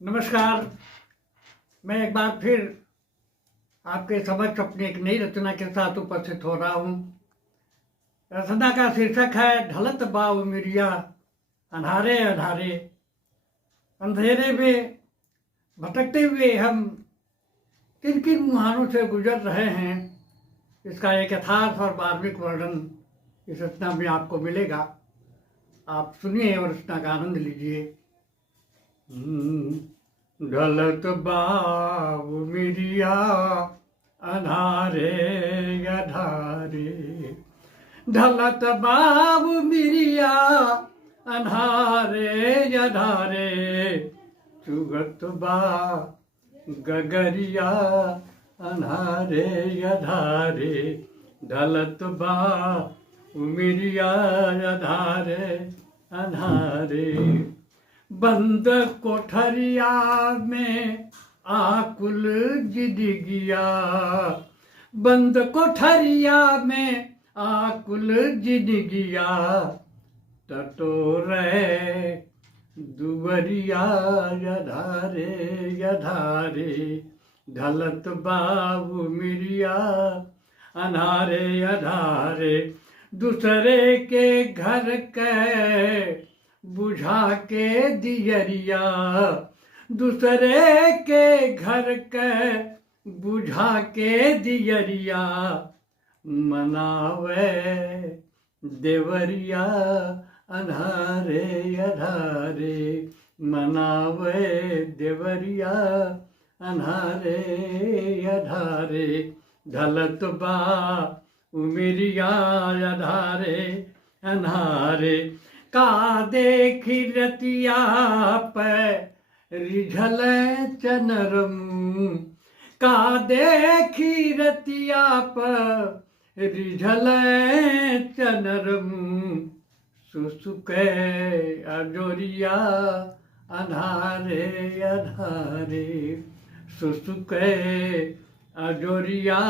नमस्कार। मैं एक बार फिर आपके समक्ष अपनी एक नई रचना के साथ उपस्थित हो रहा हूँ। रचना का शीर्षक है ढलत बाव मिरिया अंधारे अंधारे। अंधेरे में भटकते हुए हम किन किन मुहानों से गुजर रहे हैं, इसका एक यथार्थ और मार्मिक वर्णन इस रचना में आपको मिलेगा। आप सुनिए और रचना का आनंद लीजिए। ढलत बाव मिरिया अंधारे अंधारे, ढलत बाव मिरिया अंधारे अंधारे, चुगत बा गगरिया अंधारे अंधारे, ढलत बाव मिरिया अंधारे अंधारे। बंद कोठरिया में आकुल जिंदगिया, बंद कोठरिया में आकुल जिंदगिया, टटोरे दुवरिया यधारे यधारे, ढलत बाबू मिरिया अनारे अधारे। दूसरे के घर के बुझा के दियरिया, दूसरे के घर के बुझा के दियरिया, मनावे देवरिया अंधारे अंधारे, मनावे देवरिया अंधारे अंधारे, ढलत बा उमिरिया अंधारे अंधारे। का देखी रतिया पे रिझल चनरम, का देखी रतिया पे रिझल चनरम, सुसुके अजोरिया अंधारे अंधारे, सुसुके अजोरिया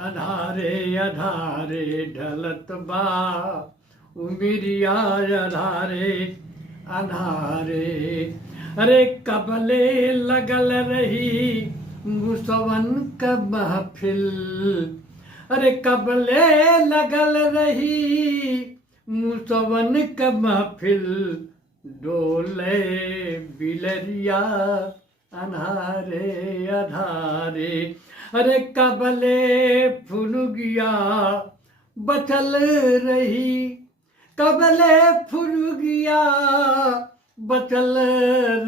अंधारे अंधारे, ढलत बा उमिरिया अंधारे अंधारे। अरे कबले लगल रही मुसवन का महफिल, अरे कबले लगल रही मुसवन का महफिल, डोले बिलरिया अंधारे अंधारे। अरे कबले फुलगिया बचल रही, कबले फुलगिया बचल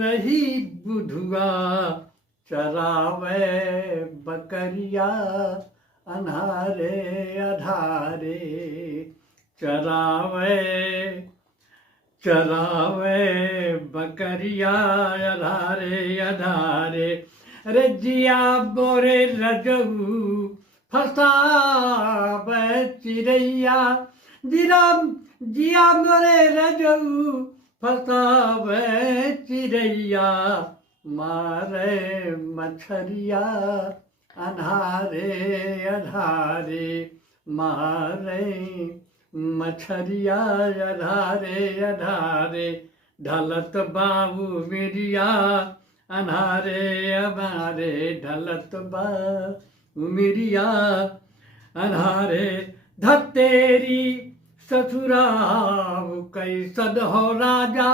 रही, बुधुआ चरावे बकरिया अंधारे अंधारे, चरावे चरावे बकरिया अंधारे अंधारे। अरे जिया बोरे रजऊ फसावे चिड़ैया, जिया मोरे रजऊ फसावे चिड़ैया, मारे मछरिया अंधारे अंधारे, मारे मछरिया अंधारे अंधारे, ढलत बाबू मिरिया अंधारे अंधारे, ढलत बाबू मिरिया अंधारे। धतेरी ससुराव कैसन हो राजा,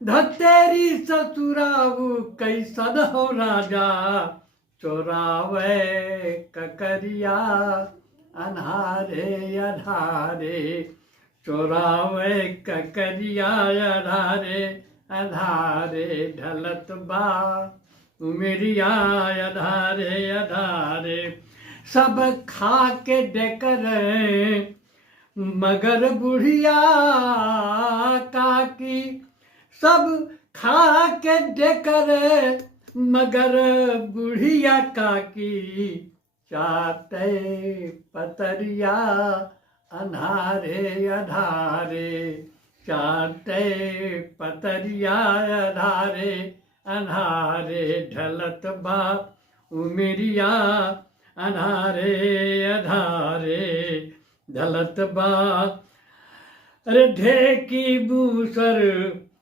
धतेरी ससुराव कैसन हो राजा, चोरावे ककरिया अंधारे अंधारे, चोरावे ककरिया अंधारे अंधारे, ढलत बा उमिरिया अंधारे अंधारे। सब खा के डेकर मगर बुढ़िया काकी, सब खा के डेकर मगर बुढ़िया काकी, चाटे पतरिया अंधारे अंधारे, चाटे पतरिया अंधारे अंधारे, ढलत बा उमिरिया अंधारे अंधारे, ढलत बा। अरे ढेकी बूसर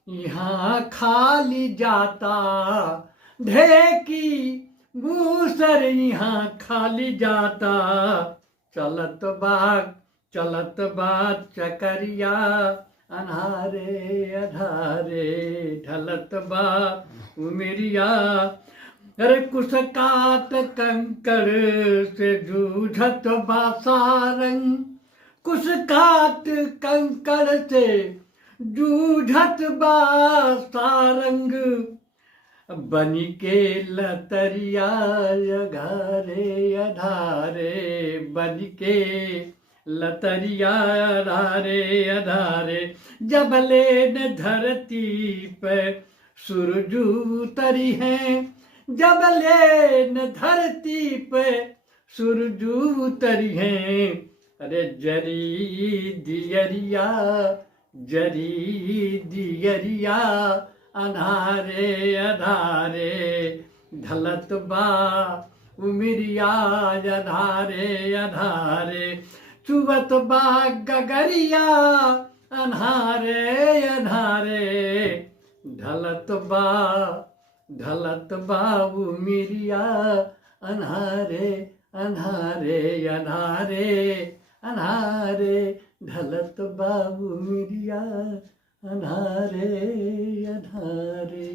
यहाँ खाली जाता, ढेकी बूसर यहाँ खाली जाता, चलत बा चकरिया अन्हारे अन्हारे, ढलत बा उमिरिया। अरे कुसकात कंकड़ से जूझत बा सारंग, कुसकात कंकड़ से जूझत बा सारंग, बनी के लतरिया अघारे अधारे, बनी के लतरिया अधारे अधारे, जबले न धरती पे सूरज उतरी है, जबले न धरती पे सूरज उतरी है। अरे जरी दियरिया अन्हारे अन्हारे, ढलत बा उमिरिया अन्हारे अन्हारे, चुवत बा गगरिया अन्हारे अन्हारे, ढलत बा उमिरिया अन्हारे अन्हारे अन्हारे अन्हारे, ढलत बा उमिरिया अन्हारे अन्हारे।